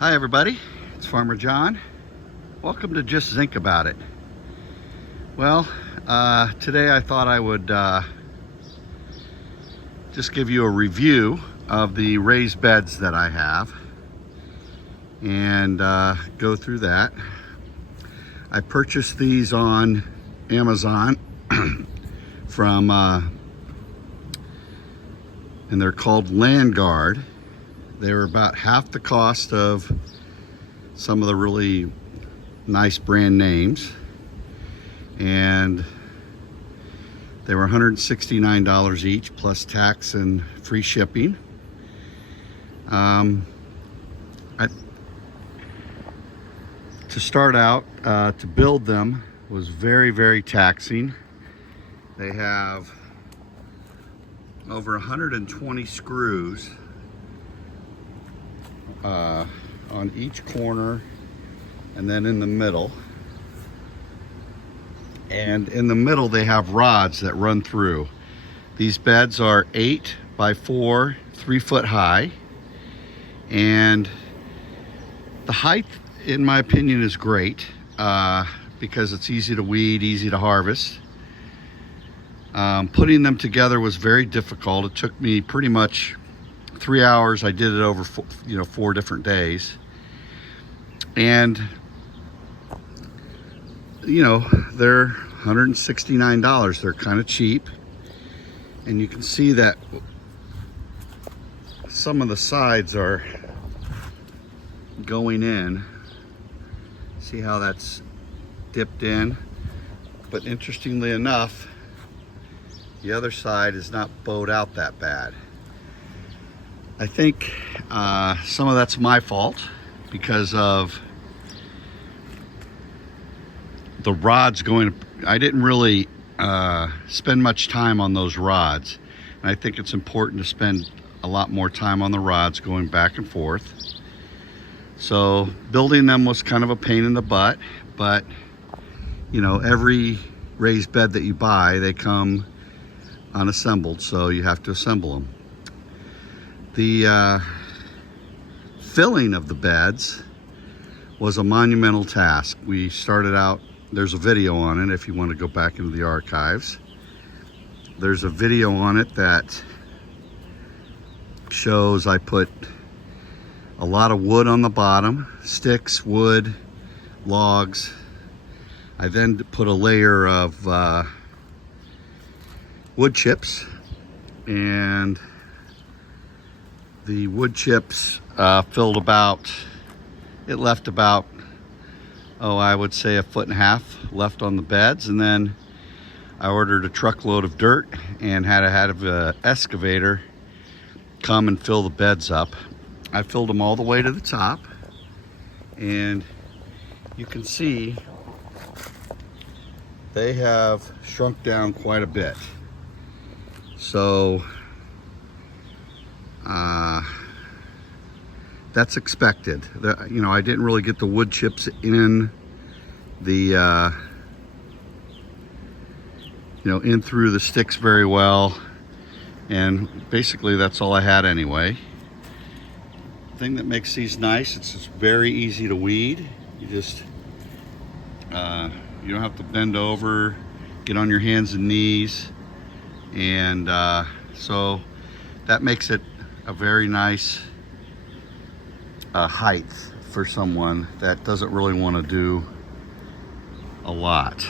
Hi everybody, it's Farmer John. Welcome to Just Zinc About It. Well, today I thought I would just give you a review of the raised beds that I have and go through that. I purchased these on Amazon from, and they're called Landguard. They were about half the cost of some of the really nice brand names, and they were $169 each plus tax and free shipping. To start out, to build them was very taxing. They have over 120 screws on each corner and then in the middle. And in the middle they have rods that run through. These beds are 8 by 4, 3 foot high, and the height in my opinion is great because it's easy to weed, easy to harvest. Putting them together was very difficult. It took me pretty much 3 hours. I did it over 4 different days, and they're $169. They're kind of cheap, and you can see that some of the sides are going in. See how that's dipped in? But interestingly enough, the other side is not bowed out that bad. I think some of that's my fault because of the rods going. I didn't really spend much time on those rods, and I think it's important to spend a lot more time on the rods going back and forth. So building them was kind of a pain in the butt, but every raised bed that you buy, they come unassembled, so you have to assemble them. The filling of the beds was a monumental task. We started out, there's a video on it if you want to go back into the archives. There's a video on it that shows I put a lot of wood on the bottom, sticks, wood, logs. I then put a layer of wood chips, and the wood chips filled about, it left about, I would say 1.5 feet left on the beds. And then I ordered a truckload of dirt and had an excavator come and fill the beds up. I filled them all the way to the top, and you can see they have shrunk down quite a bit. So that's expected. I didn't really get the wood chips in the in through the sticks very well, and basically that's all I had anyway. The thing that makes these nice, it's just very easy to weed. You just you don't have to bend over, get on your hands and knees, and so that makes it a very nice height for someone that doesn't really want to do a lot.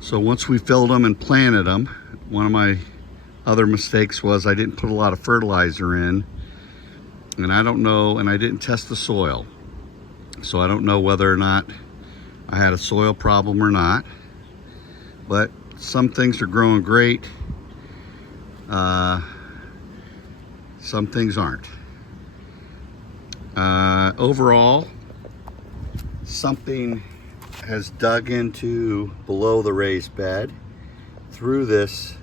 So once we filled them and planted them, one of my other mistakes was I didn't put a lot of fertilizer in, and I don't know, and I didn't test the soil, so I don't know whether or not I had a soil problem or not. But some things are growing great, some things aren't. Overall, something has dug into below the raised bed through this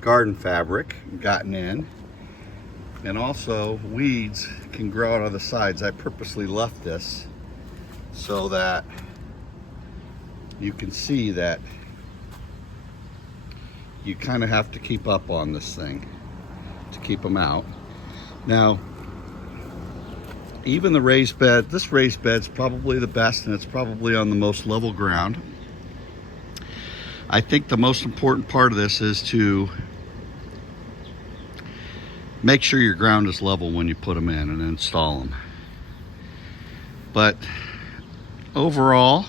garden fabric and gotten in, and also weeds can grow out of the sides. I purposely left this so that you can see that you kind of have to keep up on this thing to keep them out. Now, even the raised bed, this raised bed's probably the best, and it's probably on the most level ground. I think the most important part of this is to make sure your ground is level when you put them in and install them. But overall,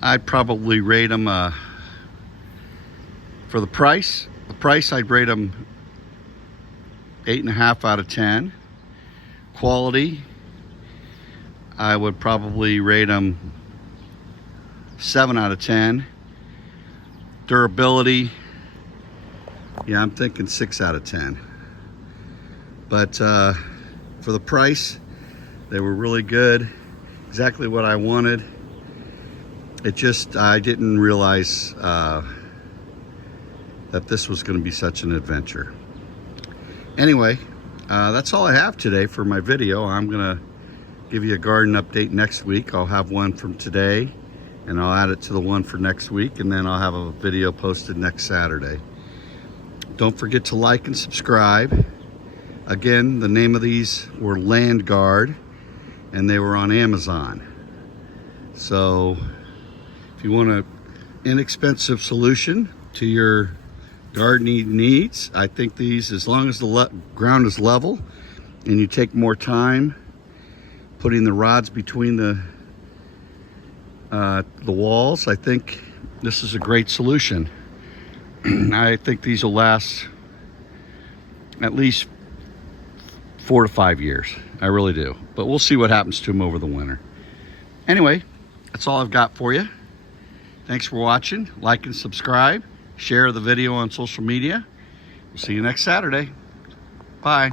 I'd probably rate them for the price. I'd rate them 8.5 out of 10. Quality, I would probably rate them 7 out of 10. Durability, yeah, I'm thinking 6 out of 10. But for the price, they were really good. Exactly what I wanted. It just, I didn't realize that this was going to be such an adventure. Anyway, that's all I have today for my video. I'm going to give you a garden update next week. I'll have one from today, and I'll add it to the one for next week, and then I'll have a video posted next Saturday. Don't forget to like and subscribe. Again, the name of these were Land Guard, and they were on Amazon. So if you want an inexpensive solution to your gardening needs, I think these, as long as the ground is level and you take more time putting the rods between the walls, I think this is a great solution. I think these will last at least 4 to 5 years. I really do. But we'll see what happens to them over the winter. Anyway, that's all I've got for you. Thanks for watching. Like and subscribe. Share the video on social media. We'll see you next Saturday. Bye.